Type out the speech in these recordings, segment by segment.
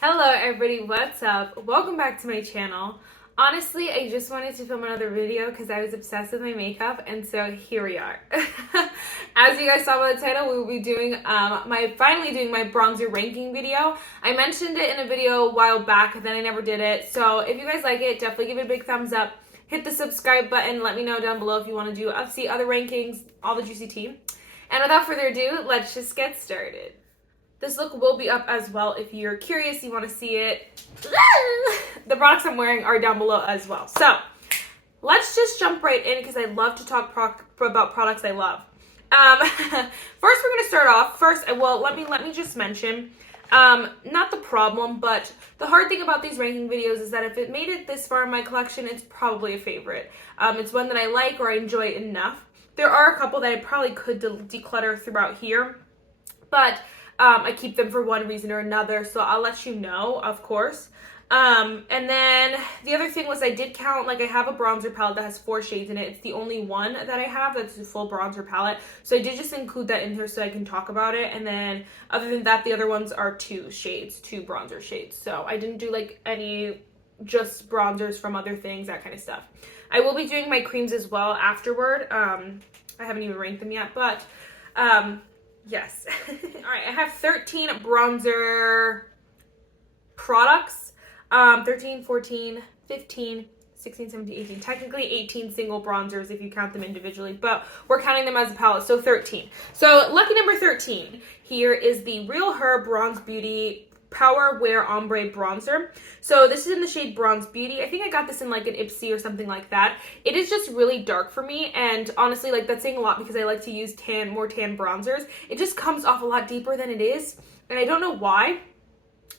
Hello everybody, what's up? Welcome back to my channel. Honestly, I just wanted to film another video because I was obsessed with my makeup, and so here we are. As you guys saw by the title, we will be doing finally doing my bronzer ranking video. I mentioned it in a video a while back, then I never did it. So if you guys like it, definitely give it a big thumbs up. Hit the subscribe button. Let me know down below if you want to do see other rankings, all the juicy tea. And without further ado, let's just get started. This look will be up as well if you're curious, you want to see it. The products I'm wearing are down below as well. So let's just jump right in because I love to talk about products I love. First, we're going to start off. Let me just mention, not the problem, but the hard thing about these ranking videos is that if it made it this far in my collection, it's probably a favorite. It's one that I like or I enjoy enough. There are a couple that I probably could declutter throughout here, but I keep them for one reason or another, so I'll let you know, of course. And then the other thing was I did count, like I have a bronzer palette that has 4 shades in it. It's the only one that I have that's a full bronzer palette. So I did just include that in here so I can talk about it. And then other than that, the other ones are 2 bronzer shades. So I didn't do like any just bronzers from other things, that kind of stuff. I will be doing my creams as well afterward. I haven't even ranked them yet, but yes. All right, I have 13 bronzer products. 13, 14, 15, 16, 17, 18. Technically 18 single bronzers if you count them individually, but we're counting them as a palette, so 13. So lucky number 13 here is the Realher Bronze Beauty Power Wear Ombre Bronzer. So this is in the shade Bronze Beauty. I think I got this in like an Ipsy or something like that. It is just really dark for me, and honestly, like that's saying a lot because I like to use more tan bronzers. It just comes off a lot deeper than it is, and I don't know why,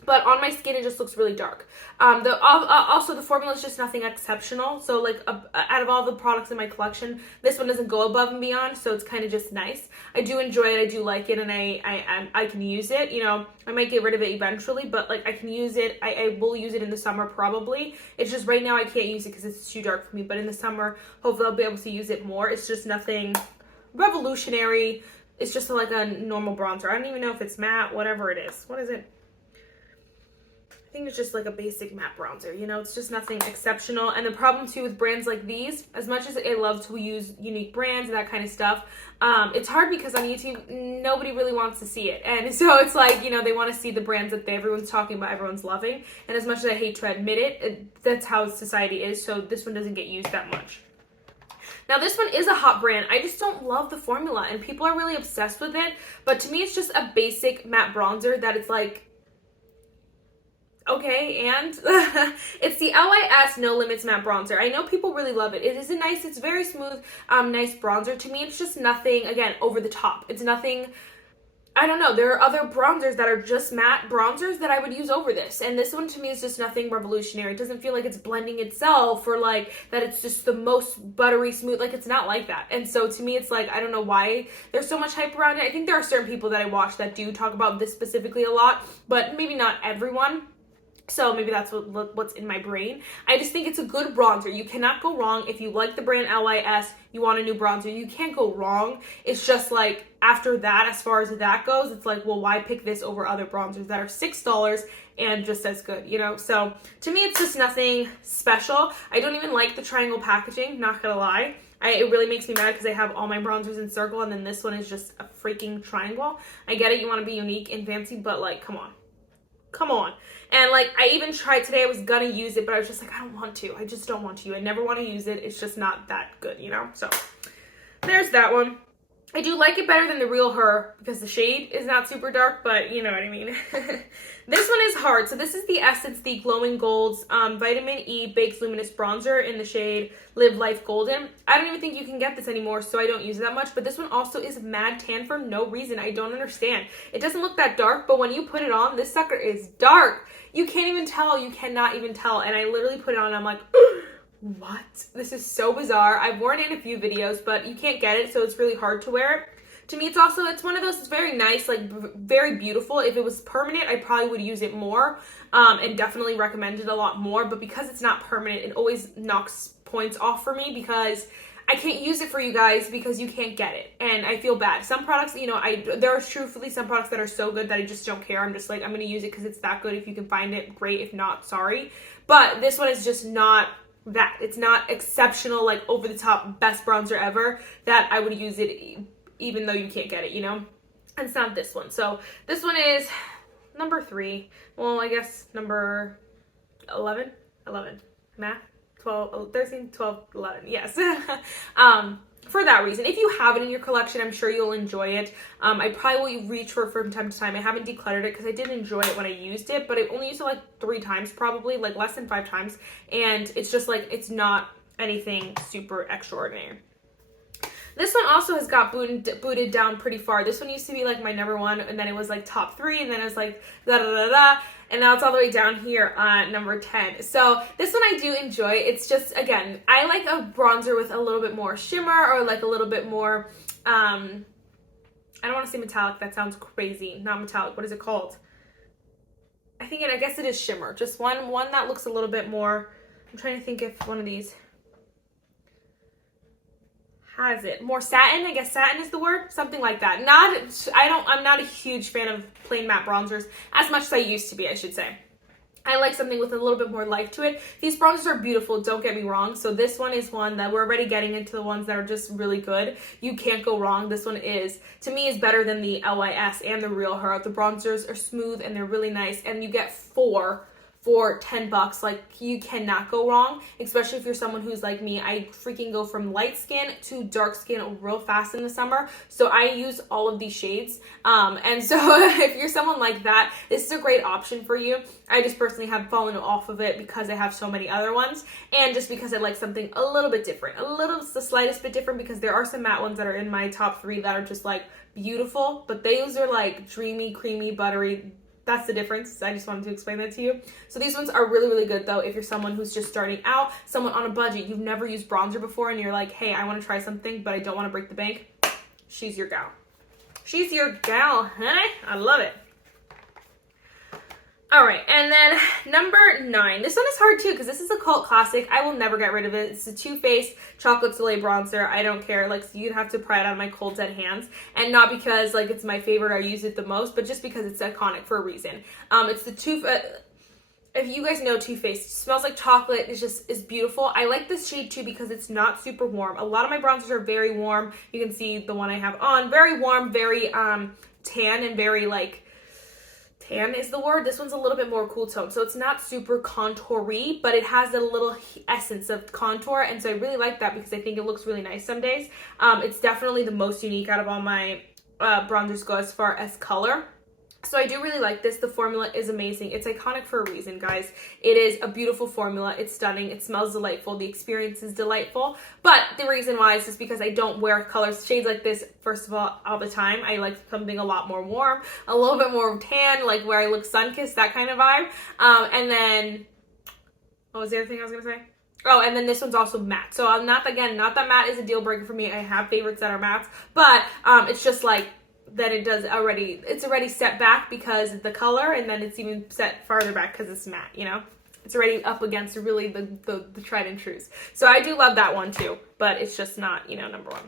but on my skin it just looks really dark. Also the formula is just nothing exceptional, so like out of all the products in my collection, this one doesn't go above and beyond, so it's kind of just nice. I do enjoy it, I do like it, and I can use it. You know, I might get rid of it eventually, but like I can use it. I will use it in the summer probably. It's just right now I can't use it because it's too dark for me, but in the summer hopefully I'll be able to use it more. It's just nothing revolutionary. It's just like a normal bronzer. I don't even know if it's matte, whatever it is. What is it? I think it's just like a basic matte bronzer, you know, it's just nothing exceptional. And the problem too with brands like these, as much as I love to use unique brands and that kind of stuff, it's hard because on YouTube, nobody really wants to see it. And so it's like, you know, they want to see the brands that everyone's talking about, everyone's loving. And as much as I hate to admit it, that's how society is. So this one doesn't get used that much. Now this one is a hot brand. I just don't love the formula and people are really obsessed with it. But to me, it's just a basic matte bronzer that it's like, okay, and it's the LYS No Limits Matte Bronzer. I know people really love it. It is it's very smooth, nice bronzer. To me, it's just nothing, again, over the top. It's nothing, I don't know. There are other bronzers that are just matte bronzers that I would use over this. And this one to me is just nothing revolutionary. It doesn't feel like it's blending itself or like that it's just the most buttery smooth. Like it's not like that. And so to me, it's like, I don't know why there's so much hype around it. I think there are certain people that I watch that do talk about this specifically a lot, but maybe not everyone. So maybe that's what's in my brain. I just think it's a good bronzer. You cannot go wrong. If you like the brand LYS, you want a new bronzer, you can't go wrong. It's just like after that, as far as that goes, it's like, well, why pick this over other bronzers that are $6 and just as good, you know? So to me, it's just nothing special. I don't even like the triangle packaging, not gonna lie. It really makes me mad because I have all my bronzers in circle and then this one is just a freaking triangle. I get it, you want to be unique and fancy, but like, come on. Come on. And like I even tried today, I was gonna use it, but I was just like, I don't want to. I just don't want to. I never want to use it. It's just not that good, you know? So there's that one. I do like it better than the Realher because the shade is not super dark, but you know what I mean. This one is hard. So this is the Essence, the Glowing Golds Vitamin E Baked Luminous Bronzer in the shade Live Life Golden. I don't even think you can get this anymore, so I don't use it that much. But this one also is mad tan for no reason. I don't understand. It doesn't look that dark, but when you put it on, this sucker is dark. You can't even tell. You cannot even tell. And I literally put it on and I'm like, what? This is so bizarre. I've worn it in a few videos, but you can't get it, so it's really hard to wear it. To me, it's one of those, it's very nice, like very beautiful. If it was permanent, I probably would use it more and definitely recommend it a lot more. But because it's not permanent, it always knocks points off for me because I can't use it for you guys because you can't get it, and I feel bad. Some products, you know, there are truthfully some products that are so good that I just don't care. I'm just like, I'm gonna use it because it's that good. If you can find it, great. If not, sorry. But this one is just not that. It's not exceptional, like over the top best bronzer ever that I would use it even though you can't get it, you know? And it's not this one. So this one is number 3. Well, I guess number 11. Math. 12, 13, 12, 11. Yes. For that reason. If you have it in your collection, I'm sure you'll enjoy it. I probably will reach for it from time to time. I haven't decluttered it because I did enjoy it when I used it, but I only used it like 3 times probably, like less than 5 times. And it's just like, it's not anything super extraordinary. This one also has got booted down pretty far. This one used to be like my number 1, and then it was like top 3, and then it was like da da da da, and now it's all the way down here on number 10. So this one I do enjoy. It's just, again, I like a bronzer with a little bit more shimmer, or like a little bit more, I don't want to say metallic. That sounds crazy. Not metallic. What is it called? I guess it is shimmer. Just one that looks a little bit more. I'm trying to think if one of these has it more satin. I guess satin is the word, something like that. I'm not a huge fan of plain matte bronzers as much as I used to be, I should say. I like something with a little bit more life to it. These bronzers are beautiful, don't get me wrong. So this one is one that we're already getting into the ones that are just really good. You can't go wrong. This one is, to me, is better than the LYS and the Realher. The bronzers are smooth and they're really nice, and you get 4 for $10. Like, you cannot go wrong, especially if you're someone who's like me. I freaking go from light skin to dark skin real fast in the summer, so I use all of these shades, and so if you're someone like that, this is a great option for you. I just personally have fallen off of it because I have so many other ones, and just because I like something a little bit different, the slightest bit different, because there are some matte ones that are in my top 3 that are just like beautiful, but those are like dreamy, creamy, buttery. That's the difference. I just wanted to explain that to you. So these ones are really, really good though. If you're someone who's just starting out, someone on a budget, you've never used bronzer before, and you're like, hey, I want to try something, but I don't want to break the bank. She's your gal. She's your gal, honey. I love it. All right, and then number 9. This one is hard too because this is a cult classic. I will never get rid of it. It's a Too Faced Chocolate Soleil bronzer. I don't care. Like, so you'd have to pry it out of my cold dead hands, and not because like it's my favorite or I use it the most, but just because it's iconic for a reason. It's the if you guys know Too Faced, smells like chocolate. It's just is beautiful. I like this shade too because it's not super warm. A lot of my bronzers are very warm. You can see the one I have on, very warm, very tan, and very like. Tan is the word. This one's a little bit more cool tone, so it's not super contour-y, but it has a little essence of contour, and so I really like that because I think it looks really nice some days. It's definitely the most unique out of all my bronzers go as far as color. So I do really like this. The formula is amazing. It's iconic for a reason, guys. It is a beautiful formula. It's stunning. It smells delightful. The experience is delightful. But the reason why is just because I don't wear shades like this, first of all the time. I like something a lot more warm, a little bit more tan, like where I look sun-kissed, that kind of vibe. And then, what was the other thing I was going to say? Oh, and then this one's also matte. So I'm not that matte is a deal breaker for me. I have favorites that are mattes, but it's just like, that it's already set back because of the color, and then it's even set farther back because it's matte, you know? It's already up against really the tried and trues. So I do love that one too, but it's just not, you know, number 1.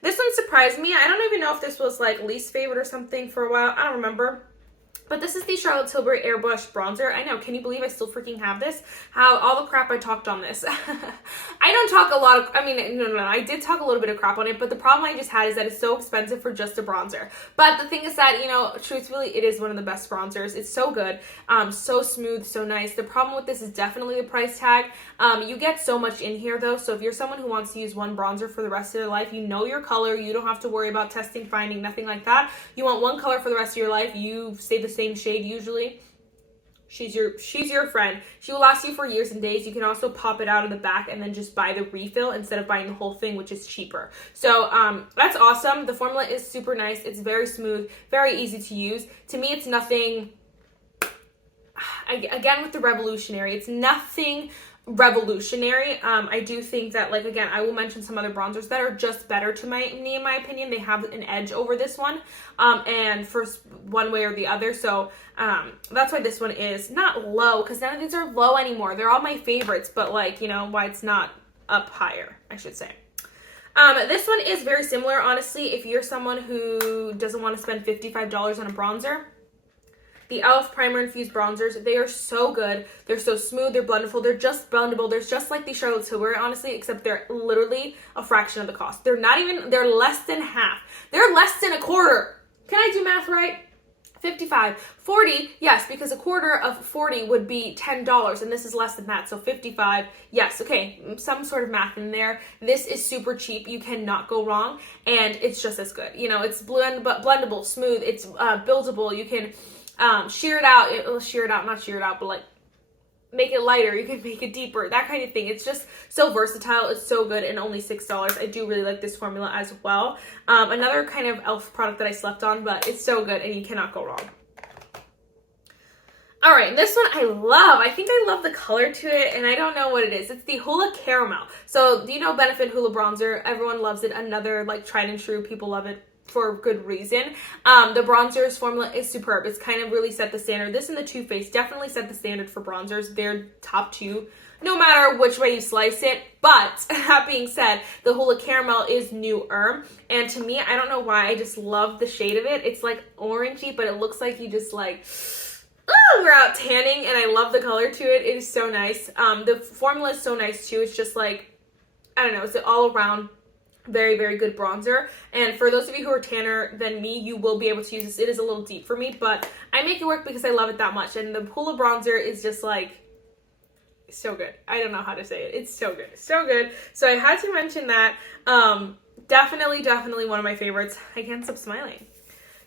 This one surprised me. I don't even know if this was like least favorite or something for a while. I don't remember. But this is the Charlotte Tilbury Airbrush Bronzer. I know, can you believe I still freaking have this? How all the crap I talked on this. I don't talk a lot of, no, I did talk a little bit of crap on it, but the problem I just had is that it's so expensive for just a bronzer. But the thing is that, you know, truthfully, it is one of the best bronzers. It's so good, so smooth, so nice. The problem with this is definitely the price tag. You get so much in here though, so if you're someone who wants to use one bronzer for the rest of their life, you know your color, you don't have to worry about testing, finding, nothing like that. You want one color for the rest of your life, you stay the same shade usually. She's your friend. She will last you for years and days. You can also pop it out of the back and then just buy the refill instead of buying the whole thing, which is cheaper. So that's awesome. The formula is super nice. It's very smooth, very easy to use. To me, it's nothing, again with the revolutionary, it's nothing revolutionary. I do think that, like, again, I will mention some other bronzers that are just better to me, in my opinion. They have an edge over this one, and for one way or the other. So that's why this one is not low, because none of these are low anymore. They're all my favorites, but like, you know, why it's not up higher, I should say. This one is very similar, honestly, if you're someone who doesn't want to spend $55 on a bronzer. The e.l.f. Primer Infused Bronzers, they are so good. They're so smooth, they're blendable, they're just blendable. They're just like the Charlotte Tilbury, honestly, except they're literally a fraction of the cost. They're not even, they're less than half. They're less than a quarter. Can I do math right? 55, 40, yes, because a quarter of 40 would be $10, and this is less than that, so 55, yes, okay, some sort of math in there. This is super cheap, you cannot go wrong, and it's just as good. You know, it's blendable, smooth, it's buildable, you can shear it out, not shear it out, but like make it lighter, you can make it deeper, that kind of thing. It's just so versatile, it's so good, and only $6. I do really like this formula as well. Another kind of e.l.f. product that I slept on, but it's so good and you cannot go wrong. All right, this one I love. I think I love the color to it, and I don't know what it is. It's the Hoola Caramel. So do you know Benefit Hoola Bronzer? Everyone loves it. Another like tried and true, people love it for good reason. The bronzers formula is superb. It's kind of really set the standard. This and the Too Faced definitely set the standard for bronzers. They're top two, no matter which way you slice it. But that being said, the Hoola Caramel is newer, and to me, I don't know why, I just love the shade of it. It's like orangey, but it looks like you just like, oh, we're out tanning, and I love the color to it. It is so nice. The formula is so nice too. It's just like, I don't know, it's all around very, very good bronzer. And for those of you who are tanner than me, you will be able to use this. It is a little deep for me, but I make it work because I love it that much. And the Hoola bronzer is just like so good. I don't know how to say it. It's so good. So good. So I had to mention that. Definitely one of my favorites. I can't stop smiling.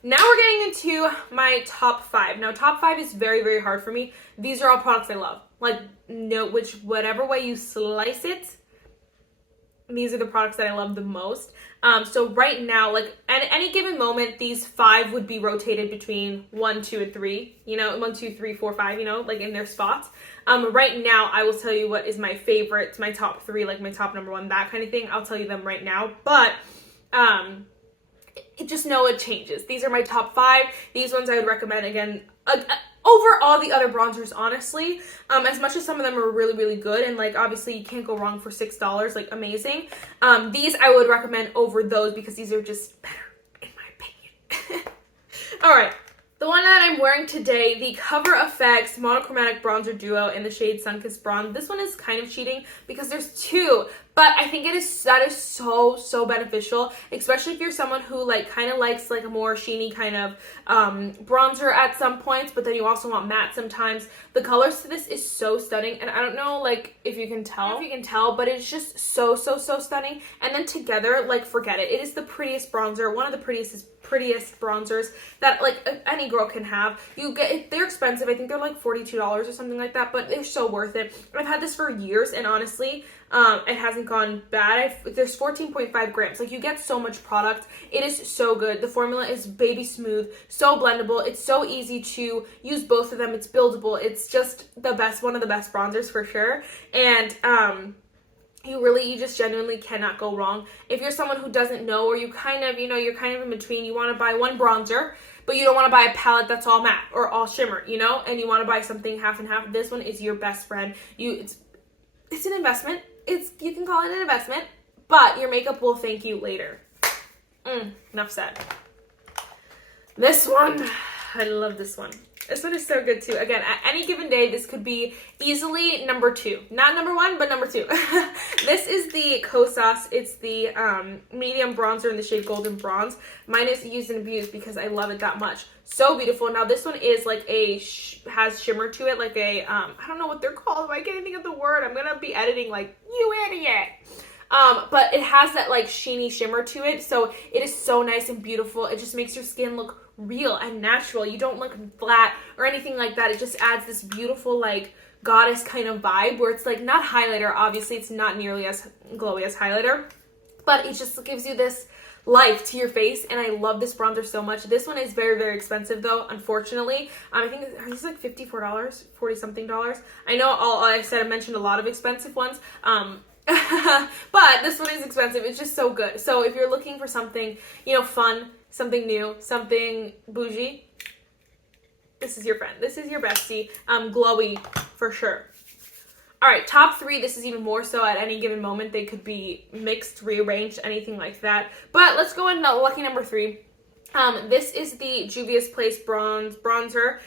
Now we're getting into my top 5. Now, top 5 is very, very hard for me. These are all products I love. Like, no, whatever way you slice it, these are the products that I love the most. So right now, like at any given moment, these 5 would be rotated between 1, 2, and 3. You know, 1, 2, 3, 4, 5. You know, like in their spots. Right now, I will tell you what is my favorite, my top 3, like my top number 1, that kind of thing. I'll tell you them right now. But just know it changes. These are my top 5. These ones I would recommend again. Over all the other bronzers, honestly, as much as some of them are really, really good, and like obviously you can't go wrong for $6, like amazing. These I would recommend over those because these are just better, in my opinion. All right, the one that I'm wearing today, the Cover FX Monochromatic Bronzer Duo in the shade Sunkissed Bronze. This one is kind of cheating because there's 2. But I think that is so beneficial, especially if you're someone who like kind of likes like a more sheeny kind of bronzer at some points, but then you also want matte sometimes. The colors to this is so stunning, and I don't know like if you can tell, but it's just so stunning. And then together, like forget it. It is the prettiest bronzer, one of the prettiest bronzers that like any girl can have. They're expensive. I think they're like $42 or something like that, but they're so worth it. I've had this for years, and honestly, it hasn't gone bad. There's 14.5 grams. Like, you get so much product. It is so good. The formula is baby smooth, so blendable. It's so easy to use both of them. It's buildable. It's just the best, one of the best bronzers for sure. And you just genuinely cannot go wrong. If you're someone who doesn't know, or you kind of, you know, you're kind of in between, you want to buy one bronzer, but you don't want to buy a palette that's all matte or all shimmer, you know, and you want to buy something half and half, this one is your best friend. It's an investment. You can call it an investment, but your makeup will thank you later. Enough said. This one, I love this one. This one is so good too. Again, at any given day, this could be easily number 2. Not number 1, but number 2. This is the Kosas. It's the medium bronzer in the shade Golden Bronze. Mine is used and abused because I love it that much. So beautiful. Now this one is like has shimmer to it, like a, I don't know what they're called. If I can't think of the word, I'm going to be editing like, you idiot. But it has that like sheeny shimmer to it. So it is so nice and beautiful. It just makes your skin look real and natural. You don't look flat or anything like that. It just adds this beautiful like goddess kind of vibe where it's like not highlighter. Obviously it's not nearly as glowy as highlighter, but it just gives you this life to your face, and I love this bronzer so much. This one is very, very expensive though, unfortunately. I think it's like $54, 40 something dollars. I know I mentioned a lot of expensive ones, but this one is expensive. It's just so good. So if you're looking for something, you know, fun, something new, something bougie, this is your friend. This is your bestie. Glowy for sure. All right, top 3, this is even more so at any given moment. They could be mixed, rearranged, anything like that. But let's go into lucky number 3. This is the Juvia's Place bronzer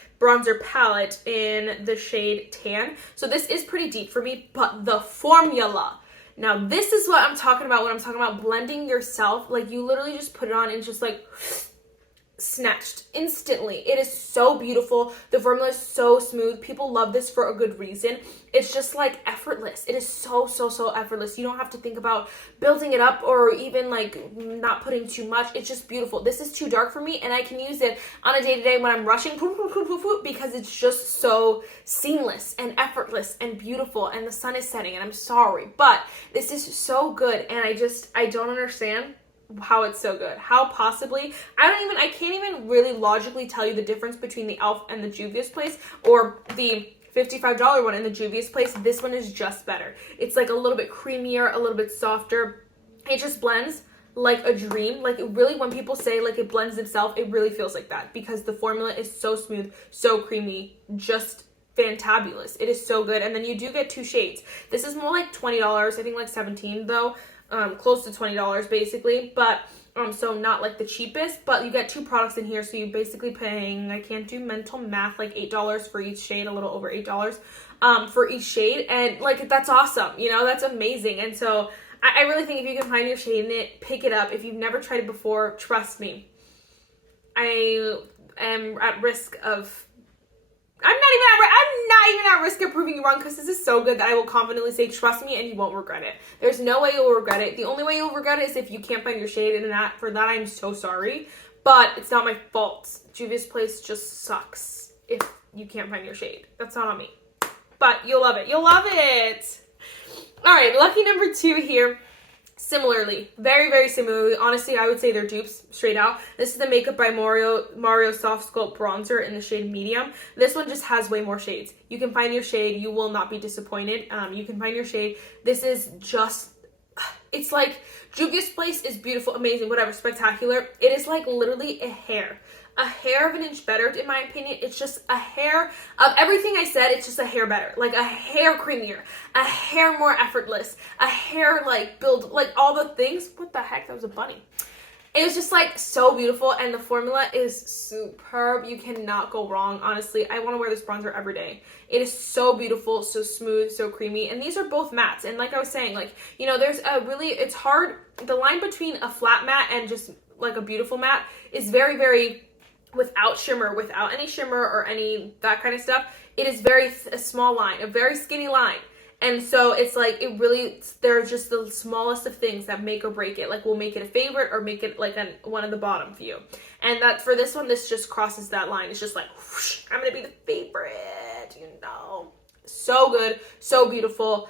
palette in the shade Tan. So this is pretty deep for me, but the formula. Now, this is what I'm talking about when I'm talking about blending yourself. Like, you literally just put it on and just like snatched instantly. It is so beautiful. The formula is so smooth. People love this for a good reason. It's just like effortless. It is so effortless. You don't have to think about building it up or even like not putting too much. It's just beautiful. This is too dark for me, and I can use it on a day-to-day when I'm rushing because it's just so seamless and effortless and beautiful, and the sun is setting, and I'm sorry, but this is so good, and I don't understand how it's so good. How possibly, I can't even really logically tell you the difference between the e.l.f. and the Juvia's Place or the $55 one in the Juvia's Place. This one is just better. It's like a little bit creamier, a little bit softer. It just blends like a dream. Like, it really, when people say like it blends itself, it really feels like that because the formula is so smooth, so creamy, just fantabulous. It is so good. And then you do get 2 shades. This is more like $20, I think like 17 though. Close to $20 basically, but so not like the cheapest, but you get 2 products in here, so you're basically paying, I can't do mental math, like $8 for each shade, a little over $8 for each shade, and like that's awesome, you know, that's amazing. And so I really think if you can find your shade in it, pick it up. If you've never tried it before, trust me, I am at risk of I'm not even at risk of proving you wrong, because this is so good that I will confidently say, trust me, and you won't regret it. There's no way you'll regret it. The only way you'll regret it is if you can't find your shade, and for that I'm so sorry. But it's not my fault. Juvia's Place just sucks if you can't find your shade. That's not on me. But you'll love it. You'll love it. All right, lucky number 2 here. Similarly, very similarly. Honestly, I would say they're dupes straight out. This is the Makeup by Mario Soft Sculpt Bronzer in the shade Medium. This one just has way more shades. You can find your shade. You will not be disappointed. You can find your shade. This is just, it's like, Juvia's Place is beautiful, amazing, whatever, spectacular. It is like literally a hair of an inch better, in my opinion. It's just a hair of everything I said. It's just a hair better, like a hair creamier, a hair more effortless, a hair like build, like all the things. What the heck? That was a bunny. It was just like so beautiful, and the formula is superb. You cannot go wrong. Honestly, I want to wear this bronzer every day. It is so beautiful, so smooth, so creamy, and these are both mattes. And like I was saying, like, you know, there's a really, it's hard, the line between a flat matte and just like a beautiful matte is very without shimmer, without any shimmer or any that kind of stuff. It is a small line, a very skinny line. And so it's like, it really, they're just the smallest of things that make or break it. Like, will make it a favorite or make it like one of the bottom for you. And that for this one, this just crosses that line. It's just like, whoosh, I'm gonna be the favorite, you know. So good, so beautiful.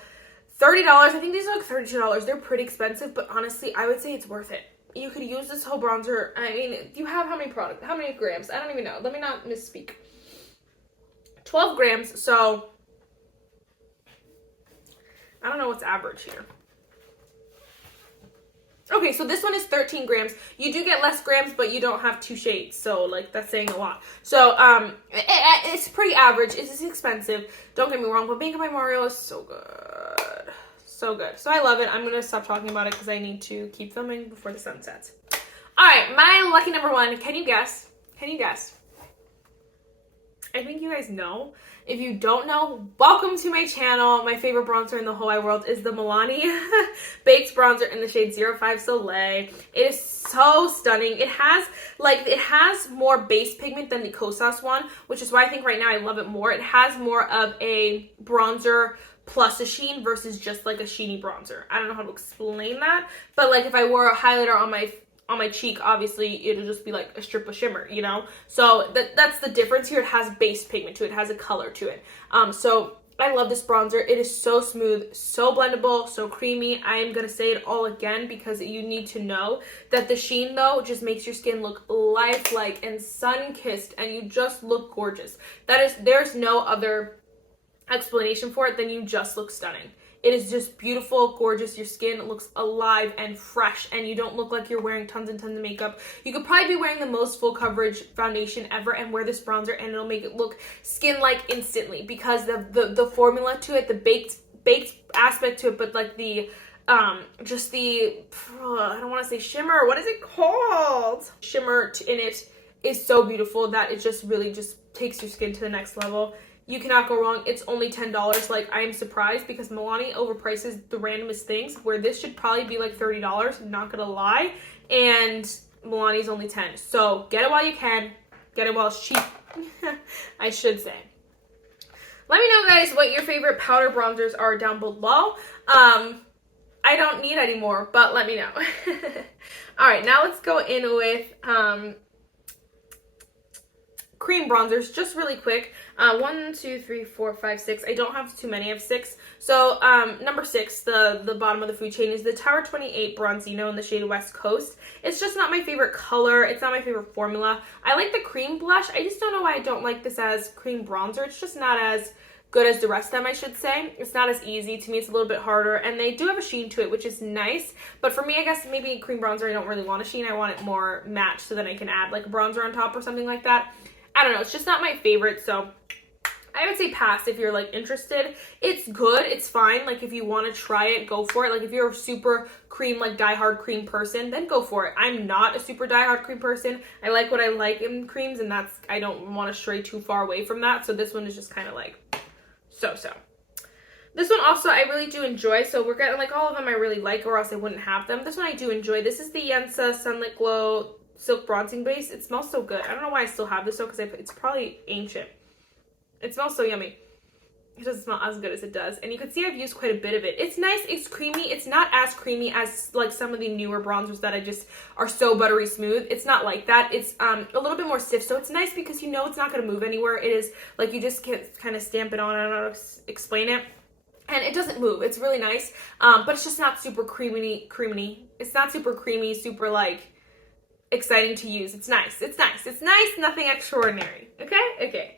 $30, I think these are like $32. They're pretty expensive, but honestly, I would say it's worth it. You could use this whole bronzer. I mean, you have how many grams? I don't even know. Let me not misspeak. 12 grams, so I don't know what's average here. Okay, so this one is 13 grams. You do get less grams, but you don't have 2 shades, so like that's saying a lot. So it's pretty average. It is expensive. Don't get me wrong, but Makeup by Mario is so good. So good. So I love it. I'm going to stop talking about it because I need to keep filming before the sun sets. All right, my lucky number 1. Can you guess? Can you guess? I think you guys know. If you don't know, welcome to my channel. My favorite bronzer in the whole wide world is the Milani Baked Bronzer in the shade 05 Soleil. It is so stunning. It has more base pigment than the Kosas one, which is why I think right now I love it more. It has more of a bronzer plus a sheen versus just like a sheeny bronzer. I don't know how to explain that, but like if I wore a highlighter on my cheek, obviously it'll just be like a strip of shimmer, you know? So that's the difference here. It has base pigment to it. It has a color to it. So I love this bronzer. It is so smooth, so blendable, so creamy. I am gonna say it all again because you need to know that the sheen though just makes your skin look lifelike and sun-kissed, and you just look gorgeous. There's no other explanation for it than you just look stunning. It is just beautiful, gorgeous. Your skin looks alive and fresh, and you don't look like you're wearing tons and tons of makeup. You could probably be wearing the most full coverage foundation ever and wear this bronzer, and it'll make it look skin-like instantly because the formula to it, the baked baked aspect to it, but like the just the I don't want to say shimmer, what is it called, shimmer in it is so beautiful that it just really just takes your skin to the next level. You cannot go wrong. It's only $10. Like, I am surprised because Milani overprices the randomest things, where this should probably be like $30, not gonna lie, and Milani's only 10. So get it while you can, get it while it's cheap. I should say. Let me know, guys, what your favorite powder bronzers are down below. I don't need any more, but let me know. All right, now let's go in with cream bronzers, just really quick. 1, 2, 3, 4, 5, 6. I don't have too many. I have 6. So number 6, the bottom of the food chain, is the Tower 28 Bronzino in the shade West Coast. It's just not my favorite color. It's not my favorite formula. I like the cream blush. I just don't know why I don't like this as cream bronzer. It's just not as good as the rest of them, I should say. It's not as easy. To me, it's a little bit harder, and they do have a sheen to it, which is nice. But for me, I guess maybe cream bronzer, I don't really want a sheen. I want it more matte, so then I can add like a bronzer on top or something like that. I don't know. It's just not my favorite, so I would say pass if you're like interested. It's good. It's fine. Like, if you want to try it, go for it. Like, if you're a super cream, like diehard cream person, then go for it. I'm not a super diehard cream person. I like what I like in creams, and that's, I don't want to stray too far away from that. So this one is just kind of like so. This one also I really do enjoy. So we're getting like all of them I really like, or else I wouldn't have them. This one I do enjoy. This is the Yensa Sunlit Glow Silk Bronzing Base. It smells so good. I don't know why I still have this though, because it's probably ancient. It smells so yummy. It doesn't smell as good as it does. And you can see I've used quite a bit of it. It's nice. It's creamy. It's not as creamy as like some of the newer bronzers that I just are so buttery smooth. It's not like that. It's a little bit more stiff. So it's nice because you know it's not going to move anywhere. It is like you just can't kind of stamp it on. I don't know how to explain it. And it doesn't move. It's really nice. But it's just not super creamy. It's not super creamy, super like exciting to use. It's nice. It's nice. It's nice. Nothing extraordinary. Okay? Okay.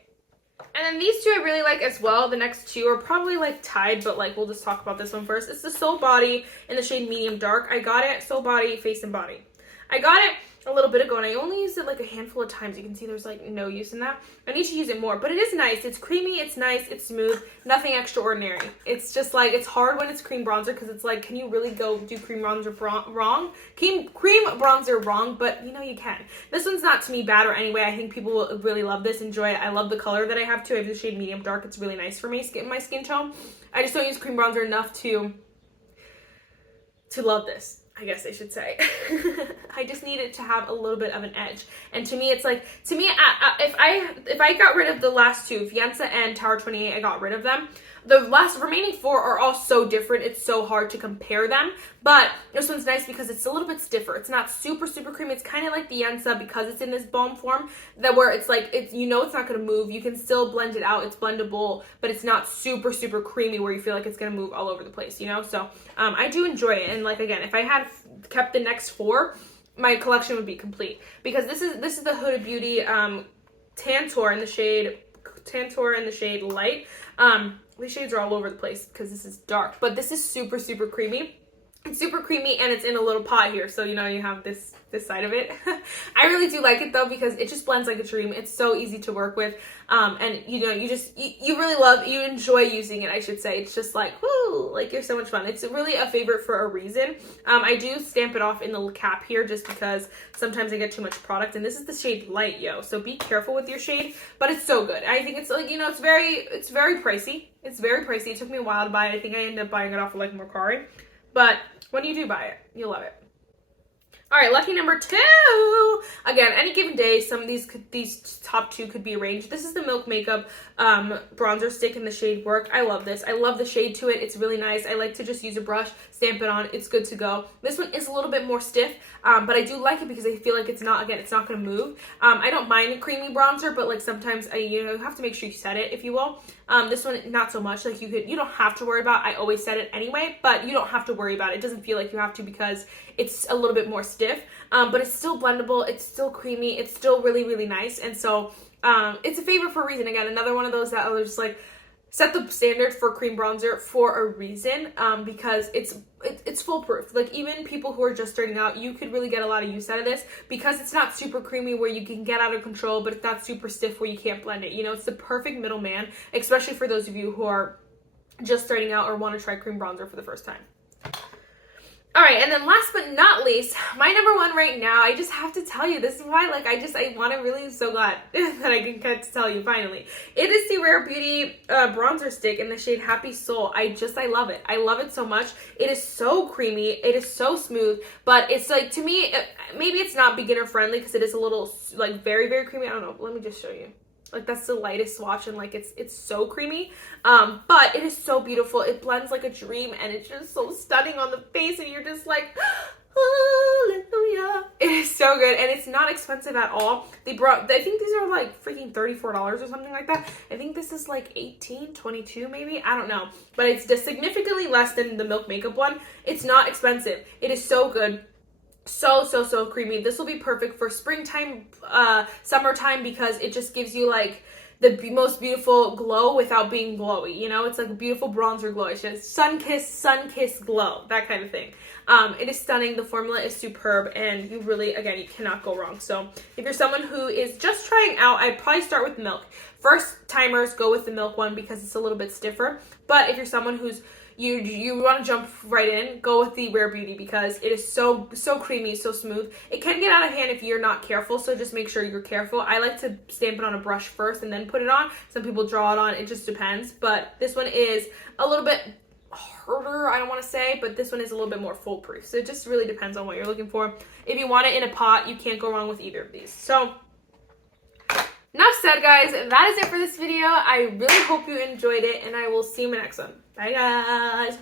And then these two I really like as well. The next two are probably like tied, but like we'll just talk about this one first. It's the Soul Body in the shade Medium Dark. I got it, Soul Body, Face and Body. I got it a little bit ago, and I only used it like a handful of times. You can see there's like no use in that. I need to use it more, but it is nice. It's creamy, it's nice, it's smooth, nothing extraordinary. It's just like, it's hard when it's cream bronzer, because it's like, can you really go do cream bronzer wrong? Cream bronzer wrong, but you know you can. This one's not to me bad or anyway. I think people will really love this, enjoy it. I love the color that I have too. I have the shade Medium Dark. It's really nice for me, my skin tone. I just don't use cream bronzer enough to love this, I guess I should say. I just need it to have a little bit of an edge. And to me, it's like, if I got rid of the last two, Yensa and Tower 28, I got rid of them. The remaining 4 are all so different. It's so hard to compare them. But this one's nice because it's a little bit stiffer. It's not super creamy. It's kind of like the Yensa because it's in this balm form, that where it's like, you know it's not going to move. You can still blend it out. It's blendable, but it's not super creamy where you feel like it's going to move all over the place, you know? So I do enjoy it. And like, again, if I had kept the next 4, my collection would be complete, because this is the Huda Beauty Tantour in the shade Light. These shades are all over the place because this is dark, but this is super creamy. It's super creamy, and it's in a little pot here, so you know you have this side of it. I really do like it though, because it just blends like a dream. It's so easy to work with, and you know, you enjoy using it, I should say. It's just like, woo, like you're so much fun. It's really a favorite for a reason. I do stamp it off in the cap here just because sometimes I get too much product, and this is the shade Light, yo, so be careful with your shade, but it's so good. I think it's like, you know, it's very pricey. It's very pricey. It took me a while to buy it. I think I ended up buying it off of like Mercari. But when you do buy it, you'll love it. All right, lucky number 2. Again, any given day, some of these top 2 could be arranged. This is the Milk Makeup bronzer stick in the shade Work. I love this. I love the shade to it. It's really nice. I like to just use a brush, stamp it on. It's good to go. This one is a little bit more stiff, but I do like it because I feel like it's not going to move. I don't mind a creamy bronzer, but like sometimes you have to make sure you set it, if you will. This one, not so much. Like you don't have to worry about. I always set it anyway, but you don't have to worry about it. It doesn't feel like you have to because it's a little bit more stiff, but it's still blendable. It's still creamy. It's still really nice. And so it's a favorite for a reason. Again, another one of those that I just like set the standard for cream bronzer for a reason, because it's foolproof. Like, even people who are just starting out, you could really get a lot of use out of this because it's not super creamy where you can get out of control, but it's not super stiff where you can't blend it. You know, it's the perfect middleman, especially for those of you who are just starting out or want to try cream bronzer for the first time. All right, and then last but not least, my number one right now, I just have to tell you, this is why, like, I want to really, so glad that I can get to tell you finally. It is the Rare Beauty bronzer stick in the shade Happy Soul. I love it. I love it so much. It is so creamy. It is so smooth, but it's like, to me, maybe it's not beginner friendly because it is a little, like, very, very creamy. I don't know. Let me just show you. Like, that's the lightest swatch, and like it's so creamy, but it is so beautiful. It blends like a dream, and it's just so stunning on the face, and you're just like, hallelujah. It is so good, and it's not expensive at all. I think these are like freaking $34 or something like that. I think this is like $18, $22 maybe, I don't know, but it's just significantly less than the Milk Makeup one. It's not expensive. It is so good. So creamy. This will be perfect for springtime, summertime, because it just gives you like the most beautiful glow without being glowy. You know, it's like a beautiful bronzer glow. It's just sun-kissed glow, that kind of thing. It is stunning. The formula is superb, and you really, again, you cannot go wrong. So if you're someone who is just trying out, I'd probably start with Milk. First timers, go with the Milk one because it's a little bit stiffer. But if you're someone who's you want to jump right in, go with the Rare Beauty because it is so creamy, so smooth. It can get out of hand if you're not careful, so just make sure you're careful. I like to stamp it on a brush first and then put it on. Some people draw it on. It just depends. But this one is a little bit harder, I don't want to say, but this one is a little bit more foolproof. So it just really depends on what you're looking for. If you want it in a pot, you can't go wrong with either of these. So enough said, guys. That is it for this video. I really hope you enjoyed it, and I will see you in the next one. Bye, guys.